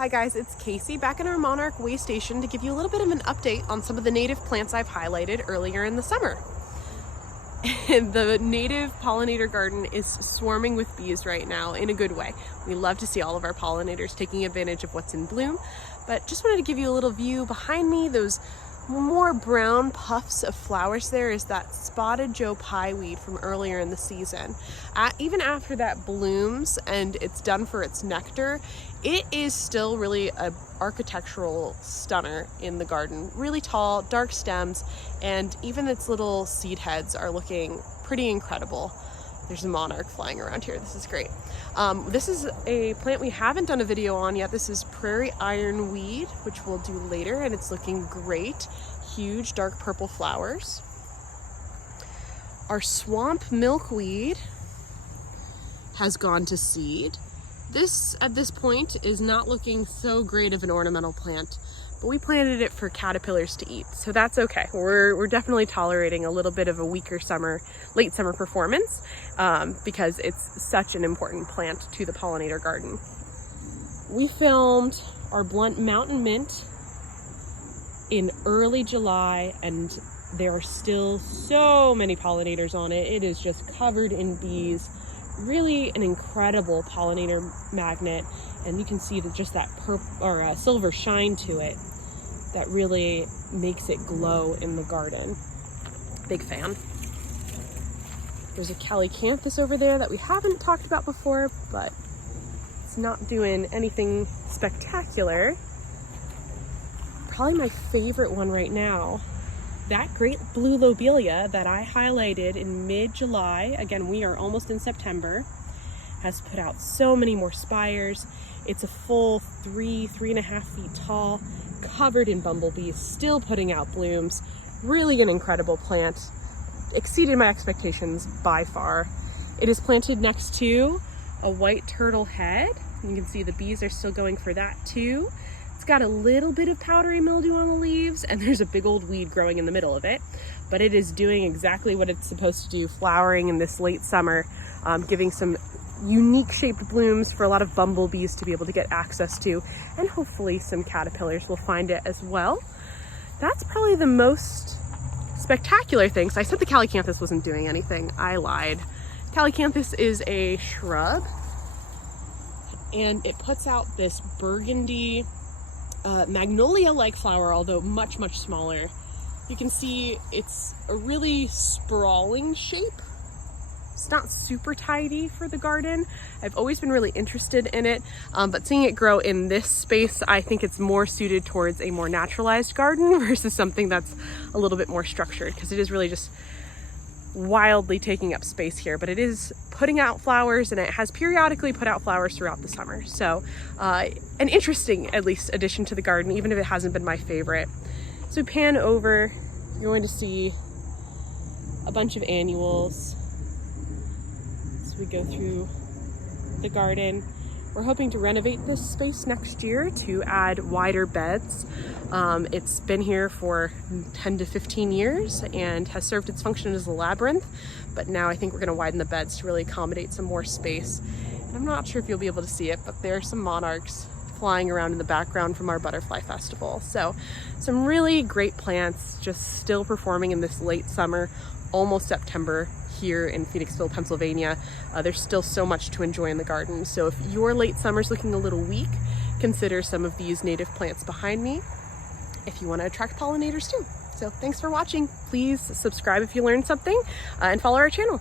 Hi guys, it's Casey back in our Monarch Waystation to give you a little bit of an update on some of the native plants I've highlighted earlier in the summer. The native pollinator garden is swarming with bees right now in a good way. We love to see all of our pollinators taking advantage of what's in bloom, but just wanted to give you a little view behind me. Those more brown puffs of flowers there is that spotted Joe Pye weed from earlier in the season. Even after that blooms and it's done for its nectar, it is still really an architectural stunner in the garden. Really tall, dark stems, and even its little seed heads are looking pretty incredible. There's a monarch flying around here. This is great. This is a plant we haven't done a video on yet. This is prairie ironweed, which we'll do later, and it's looking great. Huge dark purple flowers. Our swamp milkweed has gone to seed. This, at this point, is not looking so great of an ornamental plant, but we planted it for caterpillars to eat, so that's okay. We're definitely tolerating a little bit of a weaker summer, late summer performance because it's such an important plant to the pollinator garden. We filmed our blunt Mountainmint in early July, and there are still so many pollinators on it. It is just covered in bees. Really an incredible pollinator magnet, and you can see that just that purple or silver shine to it that really makes it glow in the garden. Big fan. There's a calycanthus over there that we haven't talked about before, but it's not doing anything spectacular. Probably my favorite one right now, that Great Blue Lobelia that I highlighted in mid-July, again, we are almost in September, has put out so many more spires. It's a full 3.5 feet tall, covered in bumblebees, still putting out blooms. Really an incredible plant. Exceeded my expectations by far. It is planted next to a white turtlehead. You can see the bees are still going for that too. It's got a little bit of powdery mildew on the leaves, and there's a big old weed growing in the middle of it, but it is doing exactly what it's supposed to do, flowering in this late summer, giving some unique shaped blooms for a lot of bumblebees to be able to get access to, and hopefully some caterpillars will find it as well. That's probably the most spectacular thing. So I said the calycanthus wasn't doing anything. I lied. Calycanthus is a shrub, and it puts out this burgundy magnolia-like flower, although much smaller. You can see it's a really sprawling shape. It's not super tidy for the garden. I've always been really interested in it, but seeing it grow in this space, I think it's more suited towards a more naturalized garden versus something that's a little bit more structured, because it is really just wildly taking up space here, but it is putting out flowers, and it has periodically put out flowers throughout the summer. So an interesting, at least, addition to the garden, even if it hasn't been my favorite. So pan over, you're going to see a bunch of annuals as we go through the garden. We're hoping to renovate this space next year to add wider beds. It's been here for 10 to 15 years and has served its function as a labyrinth, but now I think we're going to widen the beds to really accommodate some more space. And I'm not sure if you'll be able to see it, but there are some monarchs flying around in the background from our butterfly festival. So some really great plants just still performing in this late summer, almost September, here in Phoenixville, Pennsylvania. There's still so much to enjoy in the garden. So if your late summer's looking a little weak, consider some of these native plants behind me if you want to attract pollinators too. So thanks for watching. Please subscribe if you learned something, and follow our channel.